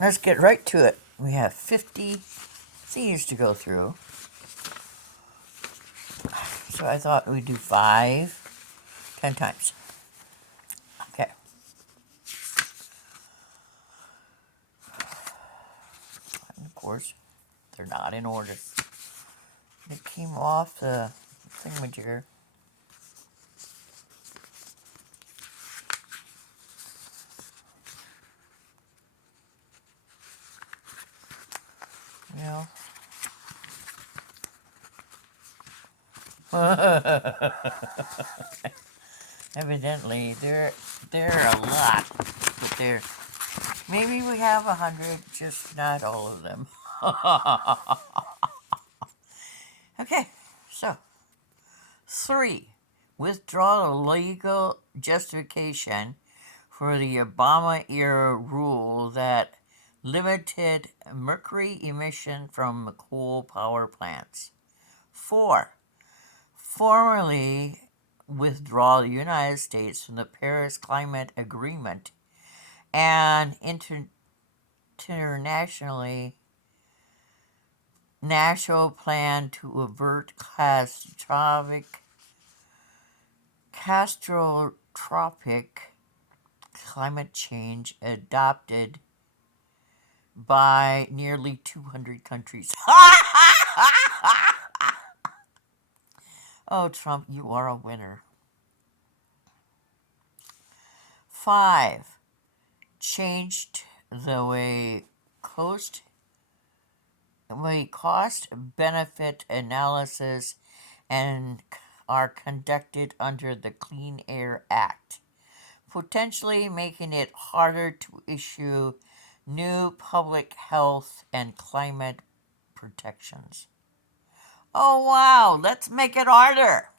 let's get right to it. We have 50 things to go through. So I thought we'd do 10 times. Okay. And of course, they're not in order. They came off the thingamajigger. You know. Evidently, there are a lot, but there maybe we have 100, just not all of them. Okay, so 3. Withdraw the legal justification for the Obama-era rule that limited mercury emission from coal power plants. 4. Formally withdraw the United States from the Paris Climate Agreement and internationally national plan to avert catastrophic climate change adopted by nearly 200 countries. Oh, Trump, you are a winner. 5. Changed the way cost-benefit analysis and are conducted under the Clean Air Act, potentially making it harder to issue new public health and climate protections. Oh, wow, let's make it harder.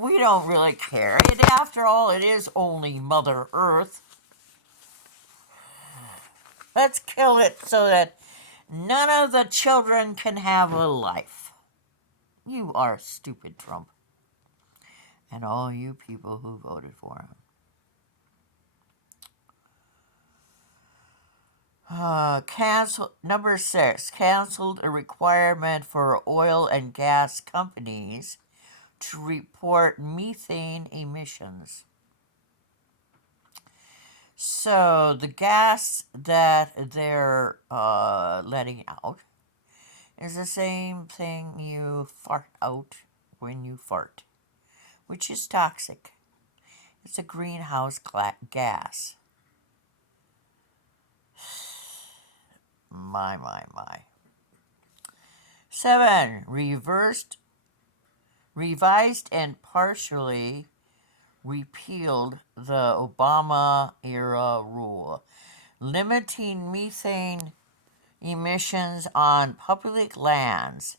We don't really care. After all, it is only Mother Earth. Let's kill it so that none of the children can have a life. You are stupid, Trump. And all you people who voted for him. Number 6, canceled a requirement for oil and gas companies to report methane emissions. So the gas that they're letting out is the same thing you fart out when you fart, which is toxic. It's a greenhouse gas. My. 7. Revised and partially repealed the Obama-era rule, limiting methane emissions on public lands,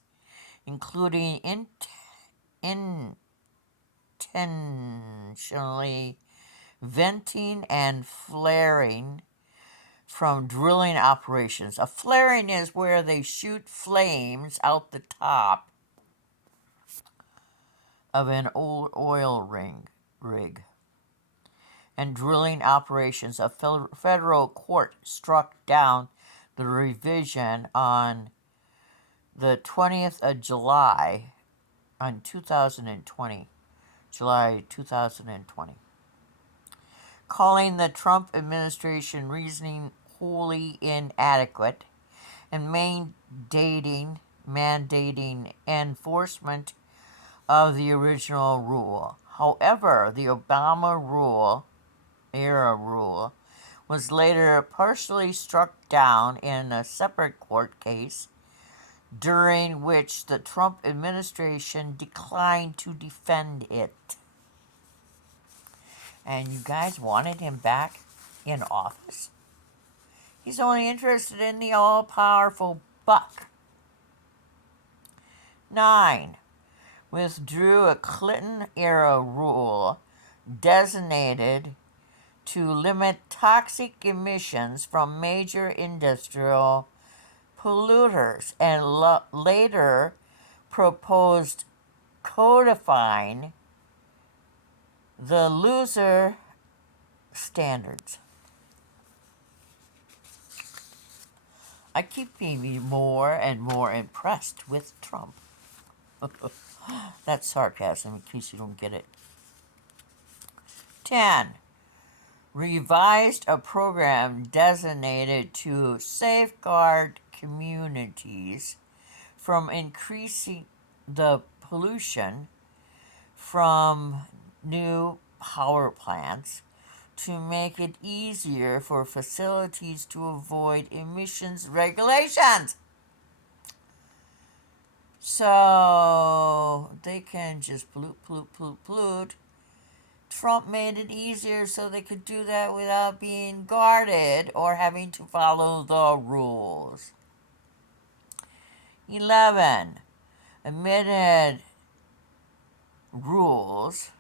including intentionally venting and flaring from drilling operations. A flaring is where they shoot flames out the top of an old oil rig. And drilling operations. A federal court struck down the revision on the 20th of July on 2020, July 2020, calling the Trump administration reasoning wholly inadequate and mandating enforcement of the original rule. However, the Obama-era rule was later partially struck down in a separate court case, during which the Trump administration declined to defend it. And you guys wanted him back in office? He's only interested in the all-powerful buck. 9. Withdrew a Clinton-era rule designated to limit toxic emissions from major industrial polluters, and later proposed codifying the loser standards. I keep being more and more impressed with Trump. That's sarcasm, in case you don't get it. 10. Revised a program designated to safeguard communities from increasing the pollution from new power plants to make it easier for facilities to avoid emissions regulations. So they can just pollute. Trump made it easier so they could do that without being guarded or having to follow the rules. 11. Amended rules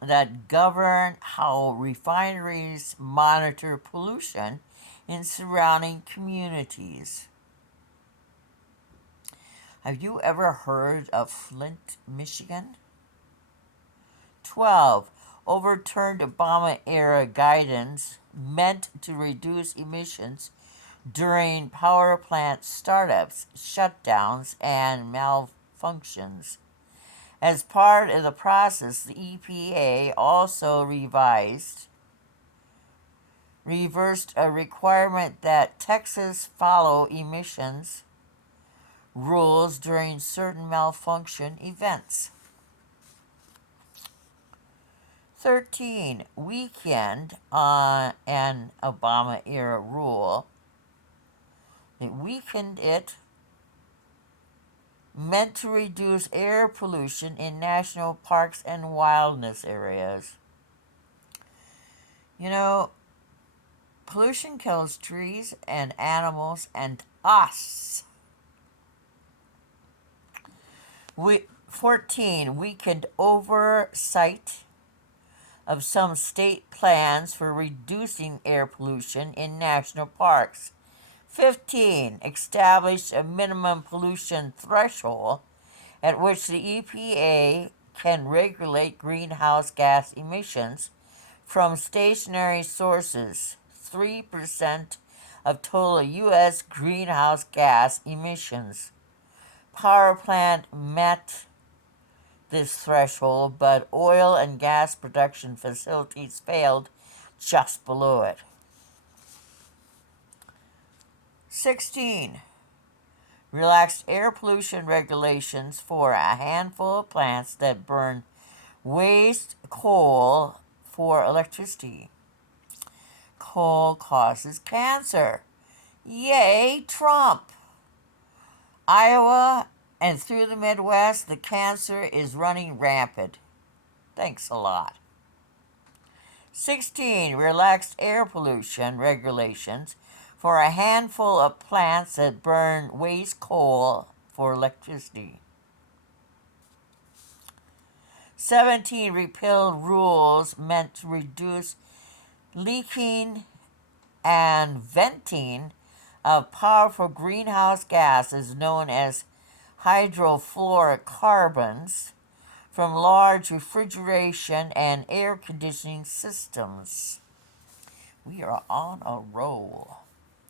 that govern how refineries monitor pollution in surrounding communities. Have you ever heard of Flint, Michigan? 12. Overturned Obama-era guidance meant to reduce emissions during power plant startups, shutdowns, and malfunctions. As part of the process, the EPA also reversed a requirement that Texas follow emissions rules during certain malfunction events. 13. Weakened an Obama-era rule. It weakened it, meant to reduce air pollution in national parks and wilderness areas. You know, pollution kills trees and animals and us. 14. Weakened oversight of some state plans for reducing air pollution in national parks. 15. Established a minimum pollution threshold at which the EPA can regulate greenhouse gas emissions from stationary sources, 3% of total U.S. greenhouse gas emissions. Power plant met this threshold, but oil and gas production facilities failed just below it. 16. Relaxed air pollution regulations for a handful of plants that burn waste coal for electricity. Coal causes cancer. Yay, Trump! Iowa and through the Midwest, the cancer is running rampant. Thanks a lot. 16. Relaxed air pollution regulations for a handful of plants that burn waste coal for electricity. 17. Repealed rules meant to reduce leaking and venting of powerful greenhouse gases known as hydrofluorocarbons from large refrigeration and air conditioning systems. We are on a roll.